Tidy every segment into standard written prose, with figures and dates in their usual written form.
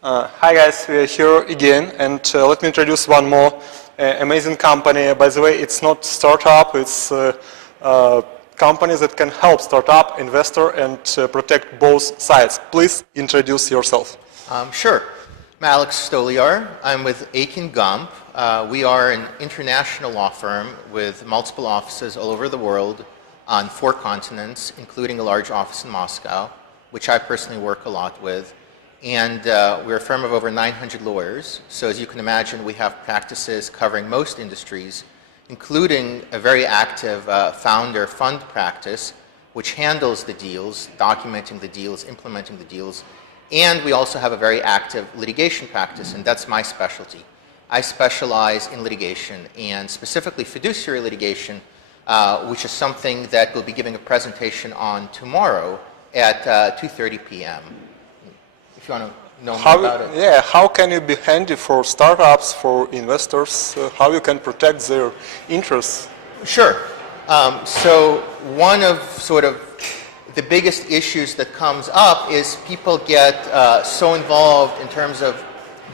Hi guys, we are here again, and let me introduce one more amazing company. By the way, it's not startup, it's companies that can help startup, investor, and protect both sides. Please introduce yourself. Sure. I'm Alex Stolyar. I'm with Akin, Gump. We are an international law firm with multiple offices all over the world on 4 continents, including a large office in Moscow, which I personally work a lot with. And we're a firm of over 900 lawyers. So as you can imagine, we have practices covering most industries, including a very active founder fund practice, which handles the deals, documenting the deals, implementing the deals. And we also have a very active litigation practice, and that's my specialty. I specialize in litigation, and specifically fiduciary litigation, which is something that we'll be giving a presentation on tomorrow at 2:30 p.m. If you want to know more about it. Yeah, how can you be handy for startups, for investors, how you can protect their interests? Sure. So one of sort of the biggest issues that comes up is people get so involved in terms of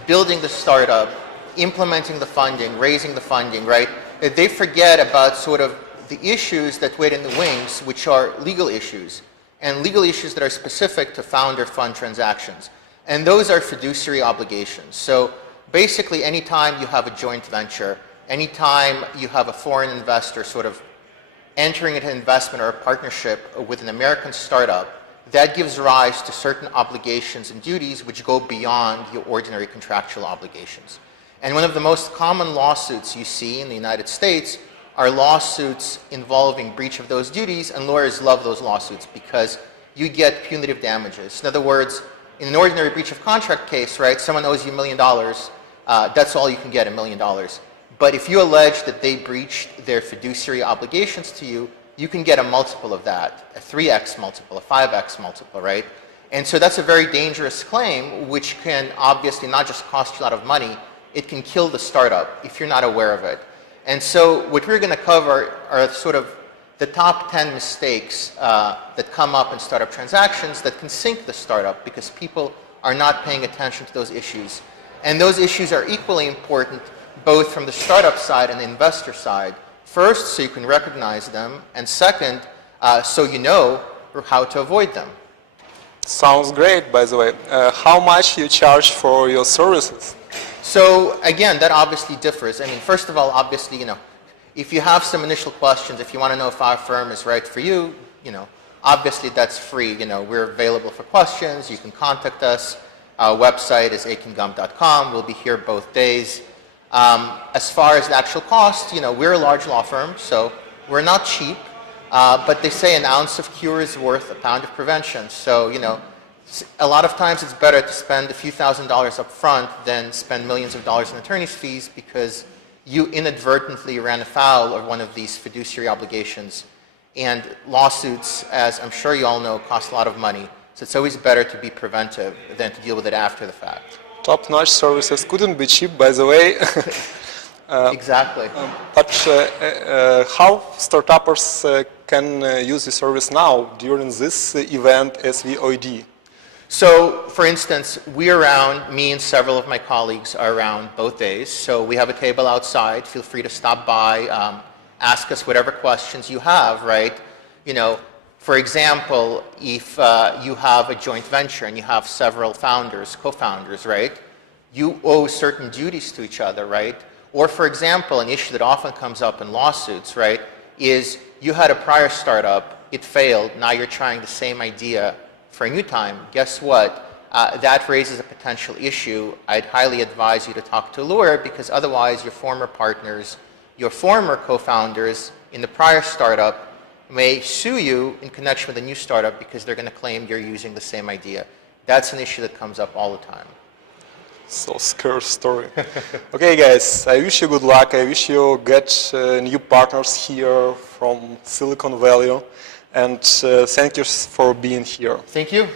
building the startup, implementing the funding, raising the funding, right, that they forget about sort of the issues that wait in the wings, which are legal issues, and legal issues that are specific to founder fund transactions. And those are fiduciary obligations. So basically, anytime you have a joint venture, anytime you have a foreign investor sort of entering into an investment or a partnership with an American startup, that gives rise to certain obligations and duties which go beyond your ordinary contractual obligations. And one of the most common lawsuits you see in the United States are lawsuits involving breach of those duties, and lawyers love those lawsuits because you get punitive damages. In other words, in an ordinary breach of contract case, right, someone owes you $1 million, that's all you can get, $1 million. But if you allege that they breached their fiduciary obligations to you, you can get a multiple of that, a 3x multiple, a 5x multiple, right? And so that's a very dangerous claim, which can obviously not just cost you a lot of money, it can kill the startup if you're not aware of it. And so what we're going to cover are sort of the top 10 mistakes that come up in startup transactions that can sink the startup because people are not paying attention to those issues. And those issues are equally important both from the startup side and the investor side. First, so you can recognize them, and second, so you know how to avoid them. Sounds great, by the way. How much you charge for your services? So again, that obviously differs. I mean, first of all, obviously, you know, if you have some initial questions, if you want to know if our firm is right for you, you know, obviously that's free. You know, we're available for questions. You can contact us. Our website is akingump.com. We'll be here both days. As far as the actual cost, you know, we're a large law firm, so we're not cheap. But they say an ounce of cure is worth a pound of prevention. So, you know, a lot of times it's better to spend a few $1,000s up front than spend millions of dollars in attorney's fees because you inadvertently ran afoul of one of these fiduciary obligations. And lawsuits, as I'm sure you all know, cost a lot of money. So it's always better to be preventive than to deal with it after the fact. Top-notch services couldn't be cheap, by the way. Exactly. But how startuppers can use the service now during this event, SVOD? So, for instance, we're around, me and several of my colleagues are around both days. So we have a table outside. Feel free to stop by, ask us whatever questions you have, right? You know, for example, if you have a joint venture and you have several founders, co-founders, right? You owe certain duties to each other, right? Or for example, an issue that often comes up in lawsuits, right, is you had a prior startup, it failed, now you're trying the same idea for a new time. Guess what? That raises a potential issue. I'd highly advise you to talk to a lawyer because otherwise your former partners, your former co-founders in the prior startup may sue you in connection with a new startup because they're going to claim you're using the same idea. That's an issue that comes up all the time. So scary story. Okay, guys, I wish you good luck. I wish you get new partners here from Silicon Valley. And thank you for being here. Thank you.